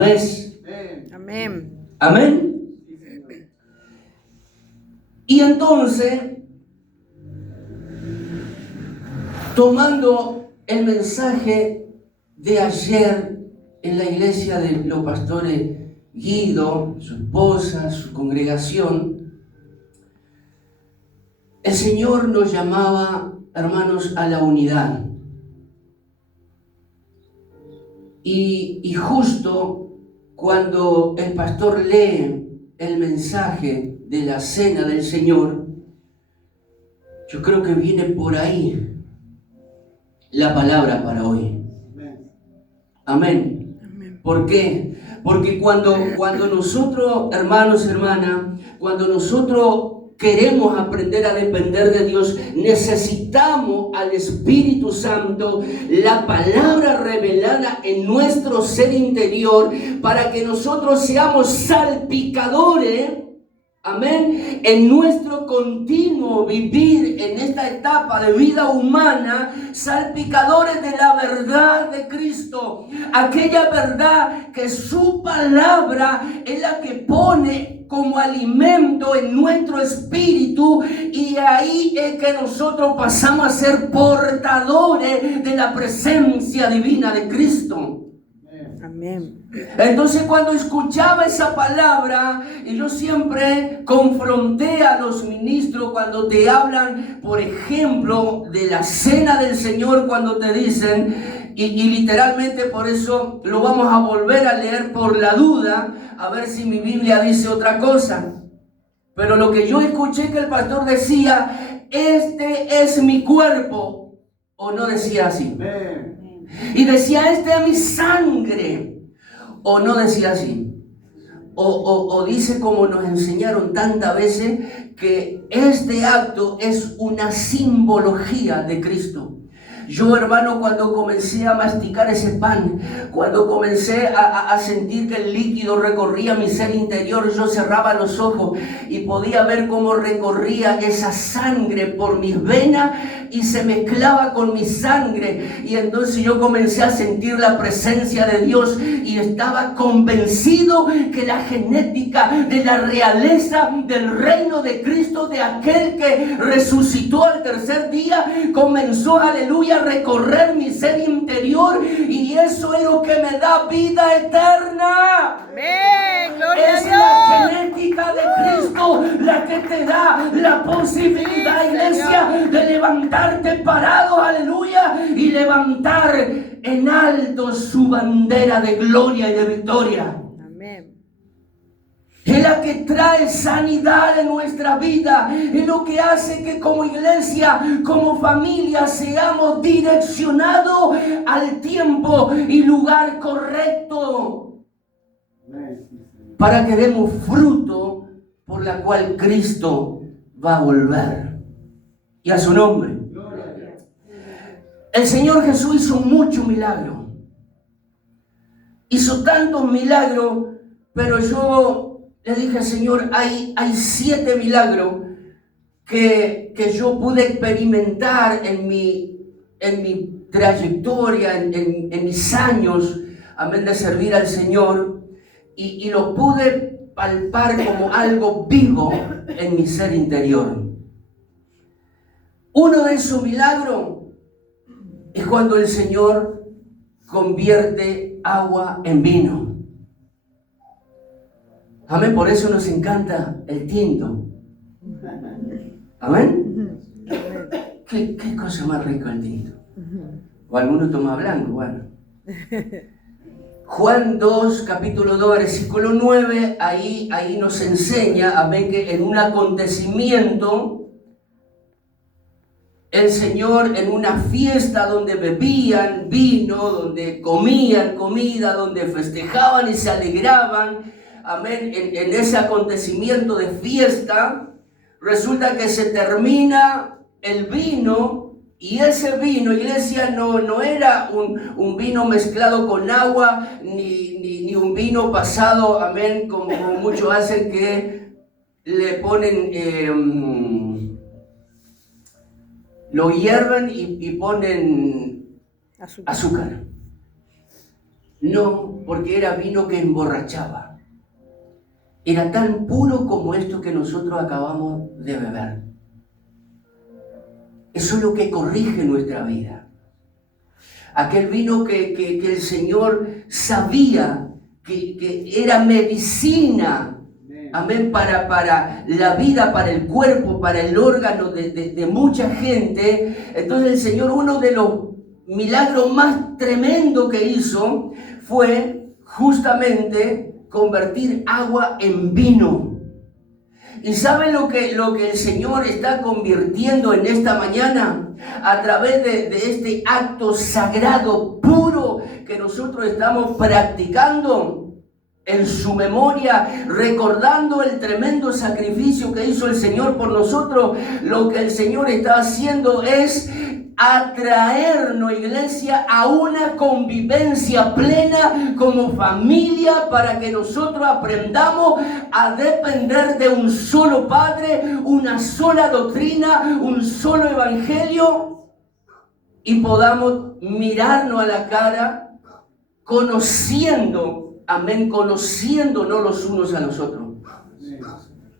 es. Amén. Amén. Y entonces, tomando el mensaje de ayer en la iglesia de los pastores Guido, su esposa, su congregación, el Señor nos llamaba, hermanos, a la unidad. Y justo cuando el pastor lee el mensaje de la cena del Señor, yo creo que viene por ahí la palabra para hoy. Amén. Amén. ¿Por qué? Porque cuando nosotros, hermanos, hermanas, cuando nosotros queremos aprender a depender de Dios, necesitamos al Espíritu Santo, la palabra revelada en nuestro ser interior, para que nosotros seamos salpicadores, amén, en nuestro continuo vivir en esta etapa de vida humana, salpicadores de la verdad de Cristo, aquella verdad que su palabra es la que pone como alimento en nuestro espíritu, y ahí es que nosotros pasamos a ser portadores de la presencia divina de Cristo. Amén. Entonces, cuando escuchaba esa palabra, y yo siempre confronté a los ministros cuando te hablan, por ejemplo, de la cena del Señor, cuando te dicen, y literalmente por eso lo vamos a volver a leer por la duda, a ver si mi Biblia dice otra cosa. Pero lo que yo escuché que el pastor decía, este es mi cuerpo, o no decía así. Y decía, este es mi sangre, o no decía así. O dice, como nos enseñaron tantas veces, que este acto es una simbología de Cristo. Yo, hermano, cuando comencé a masticar ese pan, cuando comencé a sentir que el líquido recorría mi ser interior, yo cerraba los ojos y podía ver cómo recorría esa sangre por mis venas y se mezclaba con mi sangre. Y entonces yo comencé a sentir la presencia de Dios y estaba convencido que la genética de la realeza del reino de Cristo, de aquel que resucitó al tercer día, comenzó, aleluya, recorrer mi ser interior, y eso es lo que me da vida eterna. Amén. Gloria Es a la Dios. genética de Cristo la que te da la posibilidad, Sí, iglesia, Señor, de levantarte parado, aleluya, y levantar en alto su bandera de gloria y de victoria. Amén. Es la que trae sanidad en nuestra vida. Es lo que hace que como iglesia, como familia, seamos direccionados al tiempo y lugar correcto, para que demos fruto por la cual Cristo va a volver. Y a su nombre. El Señor Jesús hizo muchos milagros. Hizo tantos milagros, pero yo le dije al Señor, hay 7 milagros que yo pude experimentar en mi trayectoria, en mis años, amén, de servir al Señor, y lo pude palpar como algo vivo en mi ser interior. Uno de esos milagros es cuando el Señor convierte agua en vino. Amén, por eso nos encanta el tinto. Amén. ¿Qué cosa más rica el tinto? O alguno toma blanco, bueno. Juan 2, capítulo 2, versículo 9, ahí nos enseña, amén, que en un acontecimiento, el Señor, en una fiesta donde bebían vino, donde comían comida, donde festejaban y se alegraban, amén, en ese acontecimiento de fiesta, resulta que se termina el vino, y ese vino, iglesia, no era un vino mezclado con agua, ni un vino pasado, amén, como muchos hacen, que le ponen, lo hierven y ponen azúcar. No, porque era vino que emborrachaba. Era tan puro como esto que nosotros acabamos de beber. Eso es lo que corrige nuestra vida. Aquel vino que el Señor sabía que era medicina, amén, para la vida, para el cuerpo, para el órgano de mucha gente. Entonces el Señor, uno de los milagros más tremendos que hizo fue justamente convertir agua en vino. ¿Y saben lo que el Señor está convirtiendo en esta mañana? A través de este acto sagrado, puro, que nosotros estamos practicando en su memoria, recordando el tremendo sacrificio que hizo el Señor por nosotros. Lo que el Señor está haciendo es atraernos, iglesia, a una convivencia plena como familia, para que nosotros aprendamos a depender de un solo Padre, una sola doctrina, un solo evangelio, y podamos mirarnos a la cara conociendo, amén, conociéndonos los unos a los otros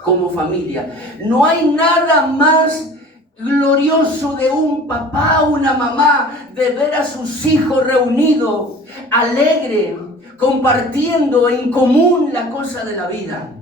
como familia. No hay nada más glorioso de un papá, una mamá, de ver a sus hijos reunidos, alegre, compartiendo en común la cosa de la vida.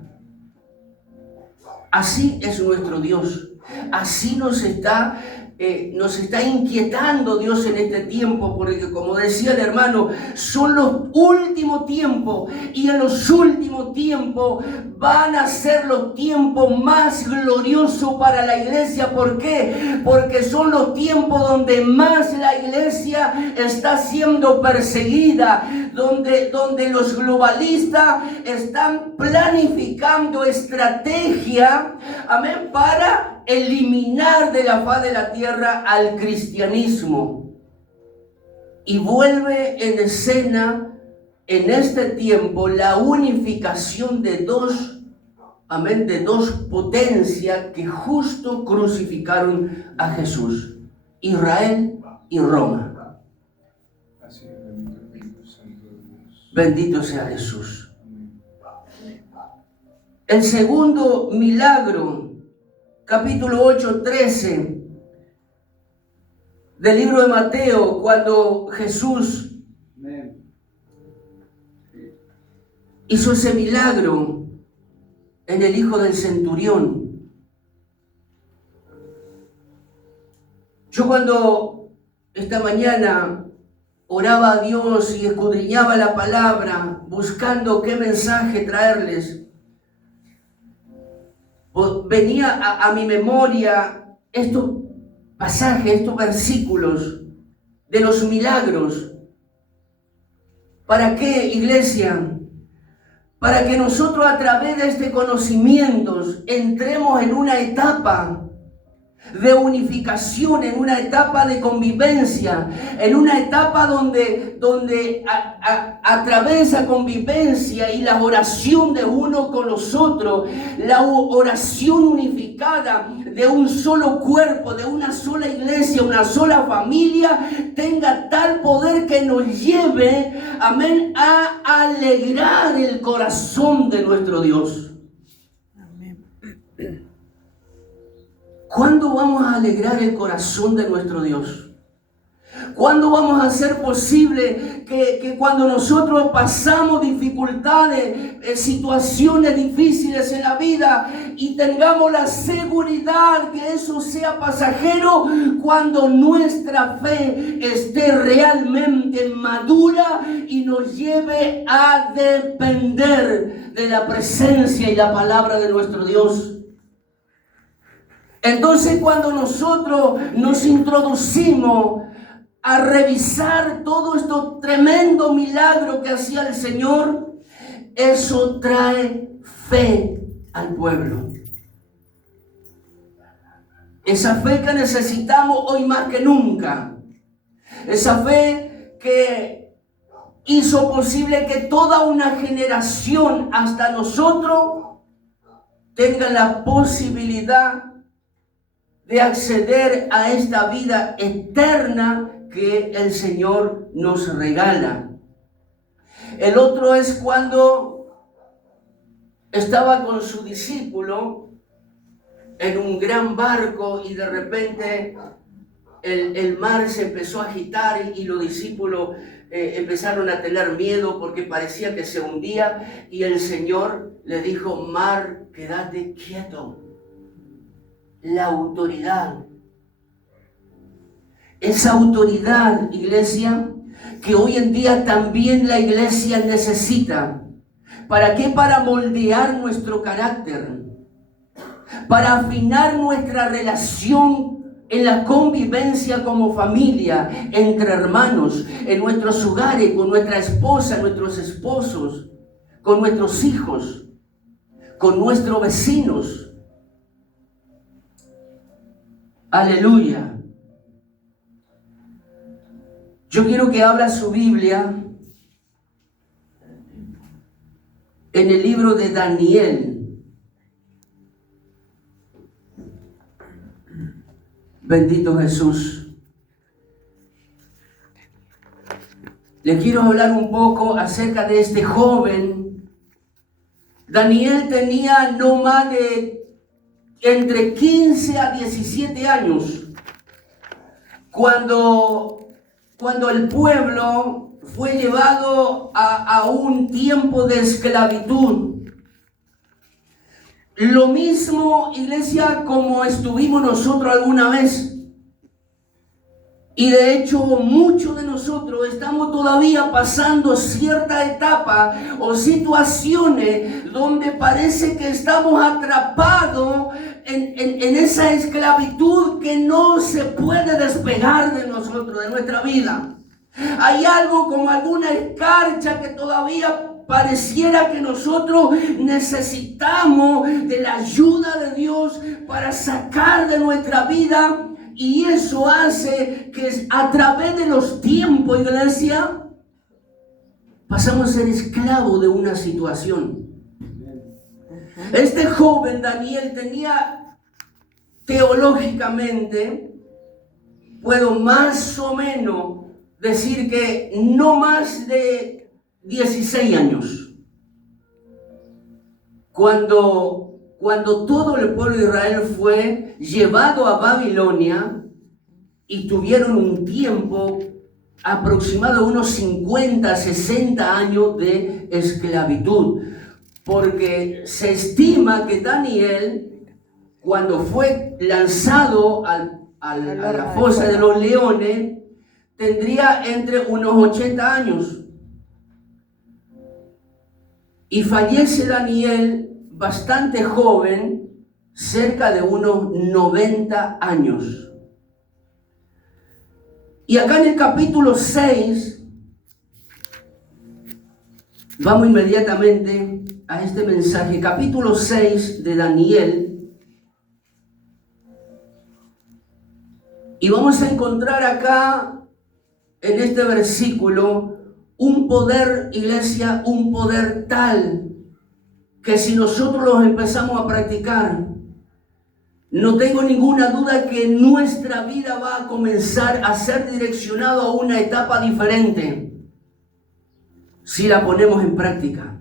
Así es nuestro Dios. Así nos está inquietando Dios en este tiempo, porque como decía el hermano, son los últimos tiempos, y en los últimos tiempos van a ser los tiempos más gloriosos para la iglesia. ¿Por qué? Porque son los tiempos donde más la iglesia está siendo perseguida, donde los globalistas están planificando estrategia, amén, para eliminar de la faz de la tierra al cristianismo. Y vuelve en escena en este tiempo la unificación de dos, amén, de dos potencias que justo crucificaron a Jesús: Israel y Roma. Bendito sea Jesús. El segundo milagro, capítulo 8, 13 del libro de Mateo, cuando Jesús hizo ese milagro en el hijo del centurión. Yo cuando esta mañana oraba a Dios y escudriñaba la palabra, buscando qué mensaje traerles, venía a mi memoria estos pasajes, estos versículos de los milagros. ¿Para qué, iglesia? Para que nosotros, a través de este conocimiento, entremos en una etapa de unificación, en una etapa de convivencia, en una etapa donde a través de esa convivencia y la oración de uno con los otros, la oración unificada de un solo cuerpo, de una sola iglesia, una sola familia, tenga tal poder que nos lleve, amén, a alegrar el corazón de nuestro Dios. ¿Cuándo vamos a alegrar el corazón de nuestro Dios? ¿Cuándo vamos a hacer posible que cuando nosotros pasamos dificultades, situaciones difíciles en la vida, y tengamos la seguridad que eso sea pasajero, cuando nuestra fe esté realmente madura y nos lleve a depender de la presencia y la palabra de nuestro Dios? Entonces, cuando nosotros nos introducimos a revisar todo esto tremendo milagro que hacía el Señor, eso trae fe al pueblo. Esa fe que necesitamos hoy más que nunca. Esa fe que hizo posible que toda una generación, hasta nosotros, tenga la posibilidad de acceder a esta vida eterna que el Señor nos regala. El otro es cuando estaba con su discípulo en un gran barco y de repente el mar se empezó a agitar y los discípulos empezaron a tener miedo porque parecía que se hundía, y el Señor le dijo: mar, quédate quieto. La autoridad, esa autoridad, iglesia, que hoy en día también la iglesia necesita. ¿Para qué? Para moldear nuestro carácter, para afinar nuestra relación en la convivencia como familia, entre hermanos, en nuestros hogares, con nuestra esposa, nuestros esposos, con nuestros hijos, con nuestros vecinos. Aleluya. Yo quiero que abra su Biblia en el libro de Daniel. Bendito Jesús. Les quiero hablar un poco acerca de este joven. Daniel tenía no más de entre 15 a 17 años cuando el pueblo fue llevado a un tiempo de esclavitud. Lo mismo, iglesia, como estuvimos nosotros alguna vez. Y de hecho muchos de nosotros estamos todavía pasando cierta etapa o situaciones donde parece que estamos atrapados en esa esclavitud que no se puede despegar de nosotros, de nuestra vida. Hay algo como alguna escarcha que todavía pareciera que nosotros necesitamos de la ayuda de Dios para sacar de nuestra vida. Y eso hace que a través de los tiempos, iglesia, pasamos a ser esclavos de una situación. Este joven Daniel tenía teológicamente, puedo más o menos decir que no más de 16 años. Cuando todo el pueblo de Israel fue llevado a Babilonia y tuvieron un tiempo aproximado de unos 50, 60 años de esclavitud. Porque se estima que Daniel, cuando fue lanzado a la fosa de los leones, tendría entre unos 80 años. Y fallece Daniel bastante joven, cerca de unos 90 años. Y acá en el capítulo 6, vamos inmediatamente a este mensaje, capítulo 6 de Daniel, y vamos a encontrar acá, en este versículo, un poder, iglesia, un poder tal que si nosotros los empezamos a practicar, no tengo ninguna duda que nuestra vida va a comenzar a ser direccionado a una etapa diferente si la ponemos en práctica.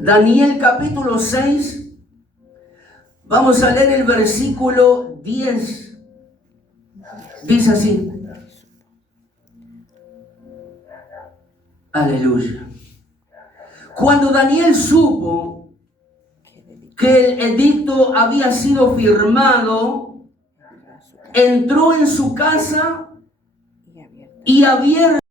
Daniel capítulo 6, vamos a leer el versículo 10. Dice así. Aleluya. Cuando Daniel supo que el edicto había sido firmado, entró en su casa y abierto